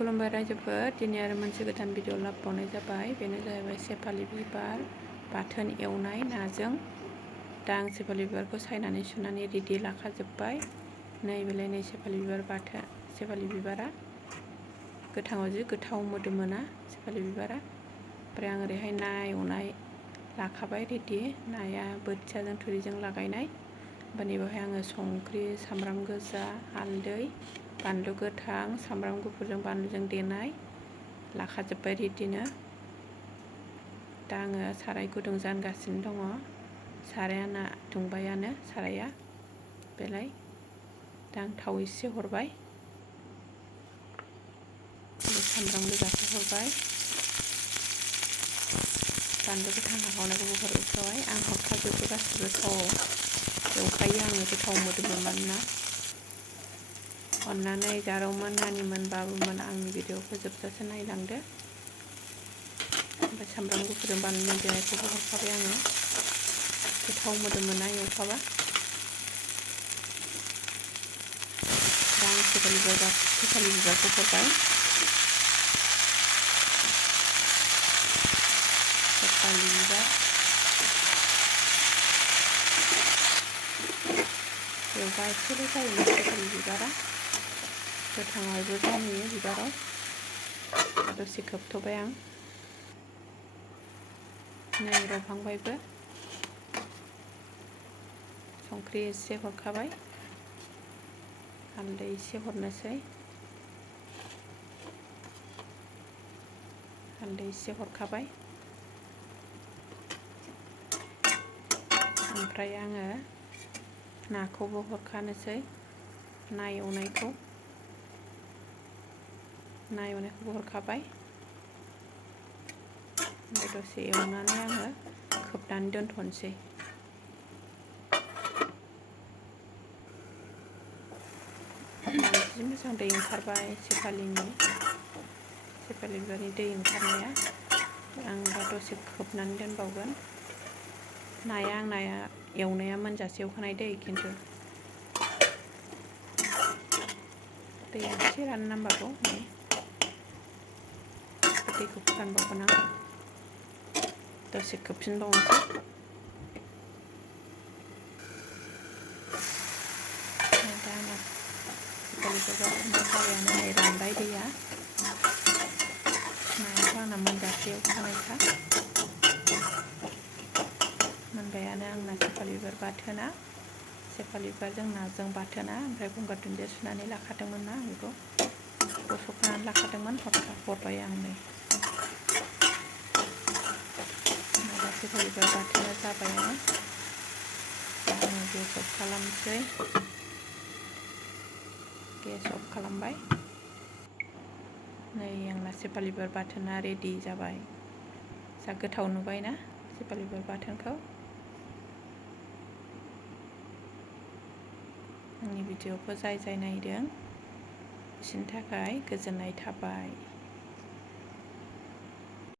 खुलुमबाय रायजोफोर, दिनै आरो मोनसे गोदान भिडिअ लाबोबावनाय जाबाय। बेनो जाहैबाय सेपालि बिबार बाथोन एवनाय नाजों। दा आं सेपालि बिबारखौ सायनानै सुनानै रेडि लाखाजोब्बाय। नैबेलाय नै सेपालि बिबार बाथोन। सेपालि बिबारा गोथाङाव जि गोथाव मोदोमोना सेपालि बिबारा। ओमफ्राय आं ओरैहाय ना एवनाय लाखाबाय रेडि। नाया बोथियाजों थुरिजों लागायनाय। ओमफ्राय नैबेवहाय आङो संख्रि, सामब्राम गोजा, हालदै, बानलु गोथां, सामब्राम गुफुरजों बानलुजों देनाय लाखाजोब्बाय रेडिनो। दा आङो साराय गुदुं जानगासिनो दङ। साराया दुंबायानो साराया बेलाय। दा आं थाव एसे हरबाय, सामब्राम गोजाखौ हरबाय, बानलु गोथां हाखावनायखौबो हरखाबाय। आं हरखाजोबो गासिबो थावआव एवखायो आङो, गोथाव मोदोमो मानोना। अननानै जारौमोन नानिमोन बाबुमोन आंनि भिडिअखौ जोबजासे नायलांदो। ओमफ्राय सामब्राम गुफुरजों बानलुजों देनायखौबो हरखाबाय आङो, गोथाव मोदोमो ना एवखाबा। दा आं सेपालि बिबारखौ हरबाय। सेपालि बिबार एवबा एसेल' जायोना सेपालि बिबारा, गोथाङावबो जाहैयो बिबाराव। दसे खोबथ'बाय आं, नै रबहांबायबो। संख्रि एसे हरखाबाय, हालदै एसे हरनोसै, हालदै एसे हरखाबाय। ओमफ्राय आङो नाखौबो हरखानोसै, ना एवनायखौबो हरखाबाय। ओमफ्राय दसे एवनानै आङो खोबनानै दोनथ'नोसै। जि मोजां दै ओंखारबाय सेपालि बिबारनि दै ओंखारनाया। आं दा दसे खोबनानै दोनबावगोन। नाया आंना एवनाया मोनजासे एवखानाय दै, खिन्थु दैया एसे राननो नांबावगौ। दैखौ फोरानबावगोन आं, दसे खोबफिनबावनोसै। दा आंना सेपालि बिबार जाबायानो, नै रानबाय दैया। नायाथ' आंना मोनजासे एवखानायखा। मोनबायानो आंना सेपालि बिबार बाथोना, सेपालि बिबारजों नाजों बाथोना। ओमफ्राय गंगार दुन्दिया सुनानै लाखादोंमोन ना, बेखौ बस'खानानै लाखादोंमोन, हरबाय आं नै। दा सेपालि बिबार बाथोना जाबायानो। दा आङो गेस अफ खालामसै। गेस अफ खालामबाय। नै आंना सेपालि बिबार बाथोना रेडि जाबाय। जा गोथाव नुबायना सेपालि बिबार बाथोनखौ। आंनि भिडिअखौ जाय नायदों बिसोरनि थाखाय गोजोननाय थाबाय।